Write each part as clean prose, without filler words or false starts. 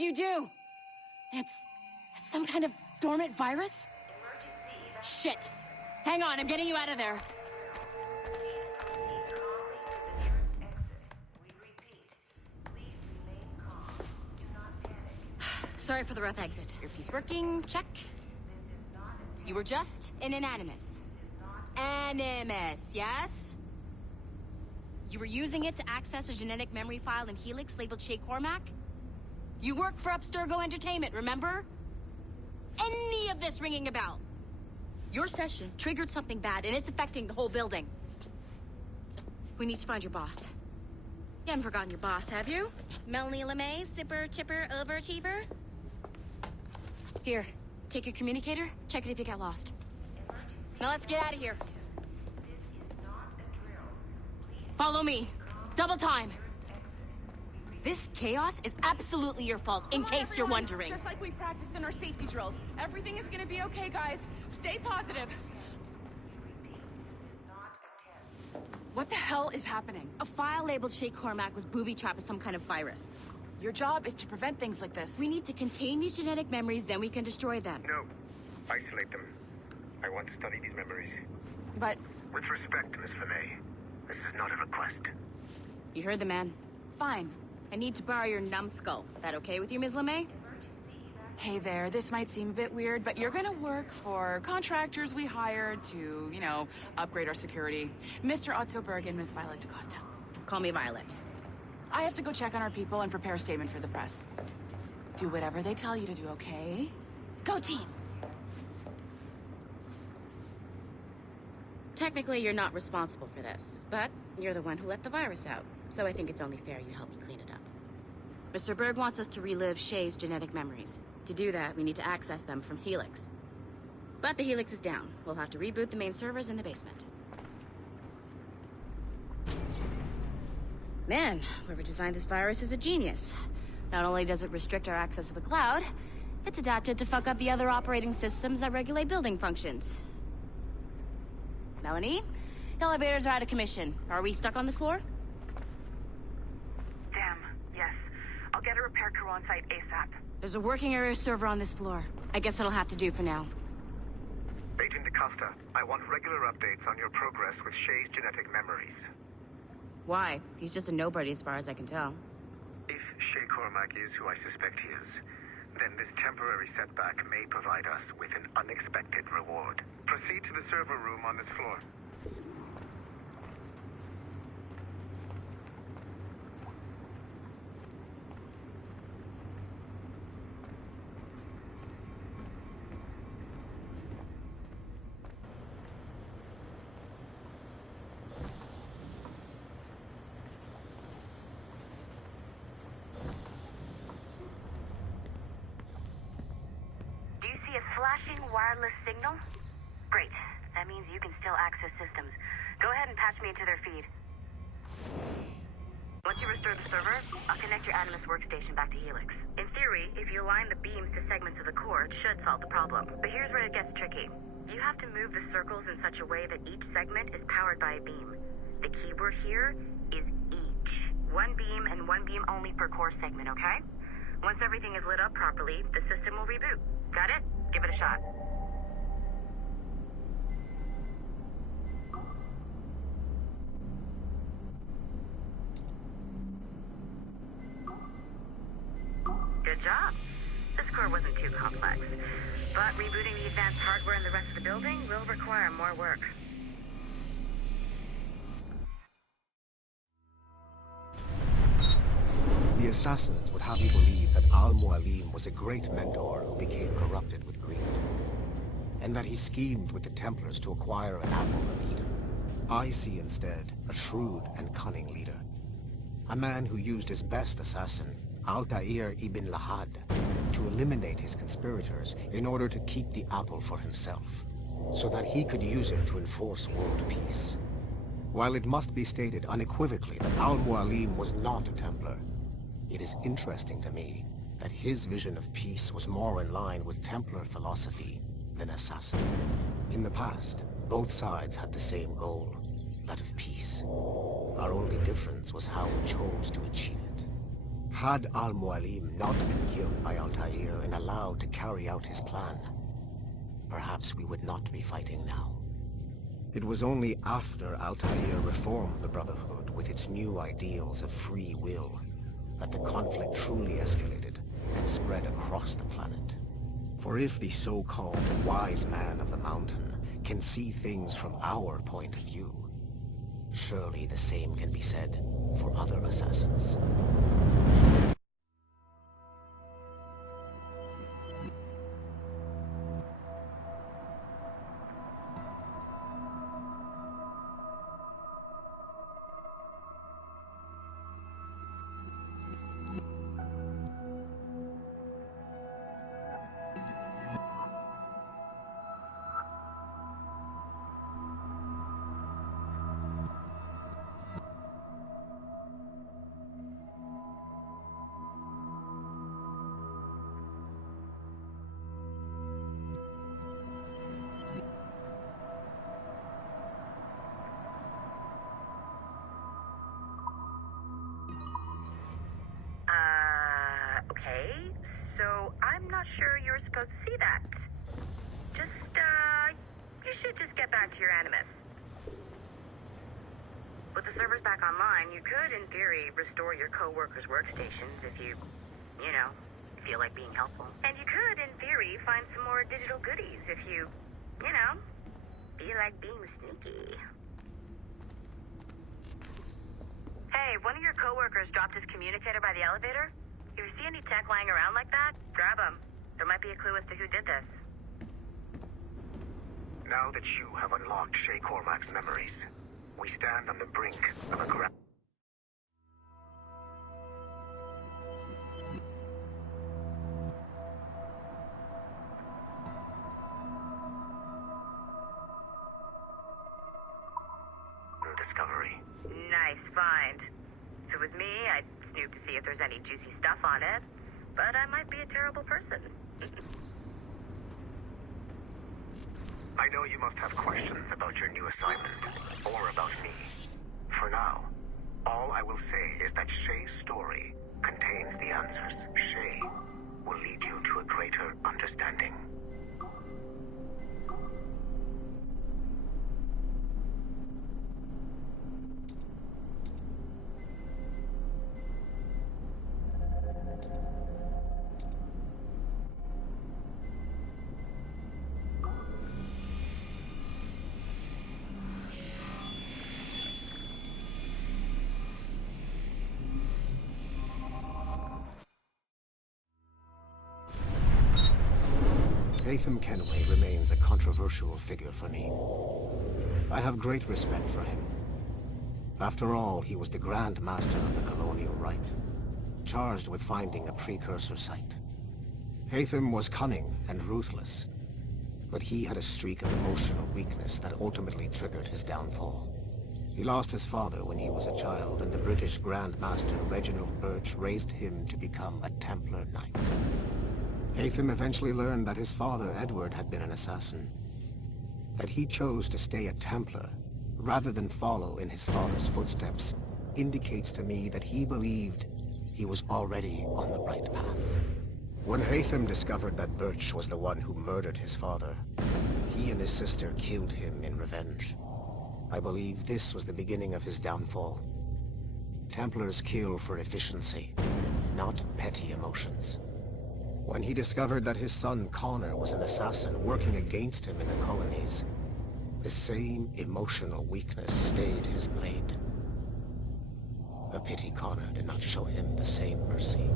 did you do? It's some kind of dormant virus? Shit. Hang on, I'm getting you out of there. Sorry for the rough exit. Earpiece working, check. You were just an animus. Animus, yes? You were using it to access a genetic memory file in Helix labeled Shay Cormac? You work for Abstergo Entertainment, remember? Any of this ringing a bell? Your session triggered something bad, and it's affecting the whole building. We need to find your boss. You haven't forgotten your boss, have you? Melanie LeMay, zipper, chipper, overachiever? Here, take your communicator, check it if you got lost. Now let's get out of here. Follow me. Double time. This chaos is absolutely your fault, in case you're wondering. Just like we practiced in our safety drills. Everything is gonna be okay, guys. Stay positive. What the hell is happening? A file labeled Shay Cormac was booby-trapped with some kind of virus. Your job is to prevent things like this. We need to contain these genetic memories, then we can destroy them. No. Isolate them. I want to study these memories. But... With respect, Miss LeMay, this is not a request. You heard the man. fine. I need to borrow your numbskull. That okay with you, Ms. LeMay? Hey there, this might seem a bit weird, but you're gonna work for contractors we hired to, you know, upgrade our security. Mr. Ottoberg and Miss Violet DaCosta. Call me Violet. I have to go check on our people and prepare a statement for the press. Do whatever they tell you to do, okay? Go team! Technically, you're not responsible for this, but you're the one who let the virus out, so I think it's only fair you help me clean it up. Mr. Berg wants us to relive Shay's genetic memories. To do that, we need to access them from Helix. But the Helix is down. We'll have to reboot the main servers in the basement. Man, whoever designed this virus is a genius. Not only does it restrict our access to the cloud, it's adapted to fuck up the other operating systems that regulate building functions. Melanie? The elevators are out of commission. Are we stuck on this floor? Damn, yes. I'll get a repair crew on site ASAP. There's a working area server on this floor. I guess it'll have to do for now. Agent DaCosta, I want regular updates on your progress with Shay's genetic memories. Why? He's just a nobody as far as I can tell. If Shay Cormac is who I suspect he is, then this temporary setback may provide us with an unexpected reward. Proceed to the server room on this floor. Flashing wireless signal? Great. That means you can still access systems. Go ahead and patch me into their feed. Once you restore the server, I'll connect your Animus workstation back to Helix. In theory, if you align the beams to segments of the core, it should solve the problem. But here's where it gets tricky. You have to move the circles in such a way that each segment is powered by a beam. The keyword here is each. One beam and one beam only per core segment, okay? Once everything is lit up properly, the system will reboot. Got it? Give it a shot. Good job. This core wasn't too complex, but rebooting the advanced hardware in the rest of the building will require more work. The assassins would have you believe that Al-Mualim was a great mentor who became corrupted with greed, and that he schemed with the Templars to acquire an apple of Eden. I see instead a shrewd and cunning leader, a man who used his best assassin, Altair ibn Lahad, to eliminate his conspirators in order to keep the apple for himself, so that he could use it to enforce world peace. While it must be stated unequivocally that Al-Mualim was not a Templar, it is interesting to me that his vision of peace was more in line with Templar philosophy than assassin. In the past, both sides had the same goal, that of peace. Our only difference was how we chose to achieve it. Had Al-Mualim not been killed by Altair and allowed to carry out his plan, perhaps we would not be fighting now. It was only after Altair reformed the Brotherhood with its new ideals of free will that the conflict truly escalated and spread across the planet. For if the so-called wise man of the mountain can see things from our point of view, surely the same can be said for other assassins. Okay. So I'm not sure you're supposed to see that. You should just get back to your Animus. With the servers back online, you could, in theory, restore your co-workers' workstations if you feel like being helpful. And you could, in theory, find some more digital goodies if you feel like being sneaky. Hey, one of your co-workers dropped his communicator by the elevator. If you see any tech lying around like that, grab them. There might be a clue as to who did this. Now that you have unlocked Shay Cormac's memories, we stand on the brink of a grand discovery. Nice find. If it was me, I'd snoop to see if there's any juicy stuff on it. But I might be a terrible person. I know you must have questions about your new assignment, or about me. For now, all I will say is that Shay's story contains the answers. Shay will lead you to a greater understanding. Haytham Kenway remains a controversial figure for me. I have great respect for him. After all, he was the Grand Master of the Colonial Rite, charged with finding a precursor site. Haytham was cunning and ruthless, but he had a streak of emotional weakness that ultimately triggered his downfall. He lost his father when he was a child, and the British Grand Master Reginald Birch raised him to become a Templar Knight. Haytham eventually learned that his father, Edward, had been an assassin. That he chose to stay a Templar, rather than follow in his father's footsteps, indicates to me that he believed he was already on the right path. When Haytham discovered that Birch was the one who murdered his father, he and his sister killed him in revenge. I believe this was the beginning of his downfall. Templars kill for efficiency, not petty emotions. When he discovered that his son Connor was an assassin working against him in the colonies, the same emotional weakness stayed his blade. A pity Connor did not show him the same mercy.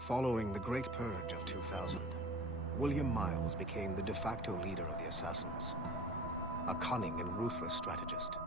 Following the Great Purge of 2000, William Miles became the de facto leader of the Assassins. A cunning and ruthless strategist,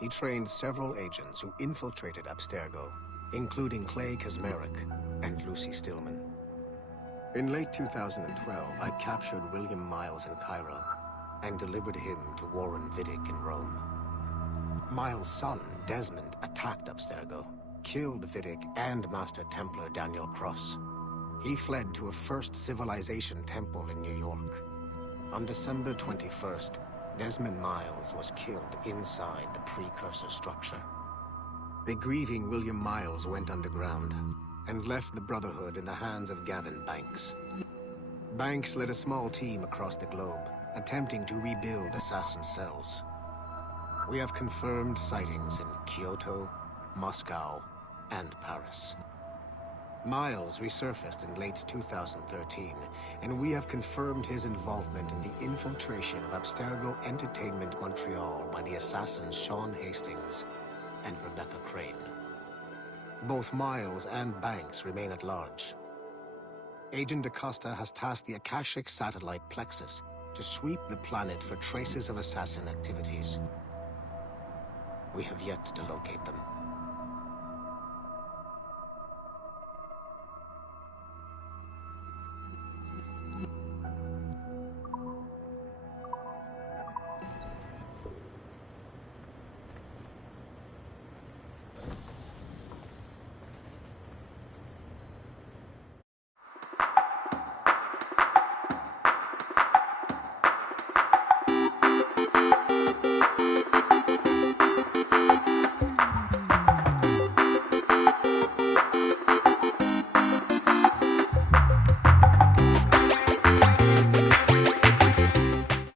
he trained several agents who infiltrated Abstergo, including Clay Kazmarek and Lucy Stillman. In late 2012, I captured William Miles in Cairo and delivered him to Warren Vidic in Rome. Miles' son, Desmond, attacked Abstergo, killed Vidic and Master Templar Daniel Cross. He fled to a First Civilization temple in New York. On December 21st, Desmond Miles was killed inside the precursor structure. The grieving William Miles went underground and left the Brotherhood in the hands of Gavin Banks. Banks led a small team across the globe, attempting to rebuild assassin cells. We have confirmed sightings in Kyoto, Moscow, and Paris. Miles resurfaced in late 2013, and we have confirmed his involvement in the infiltration of Abstergo Entertainment Montreal by the assassins Sean Hastings and Rebecca Crane. Both Miles and Banks remain at large. Agent Acosta has tasked the Akashic satellite Plexus to sweep the planet for traces of assassin activities. We have yet to locate them.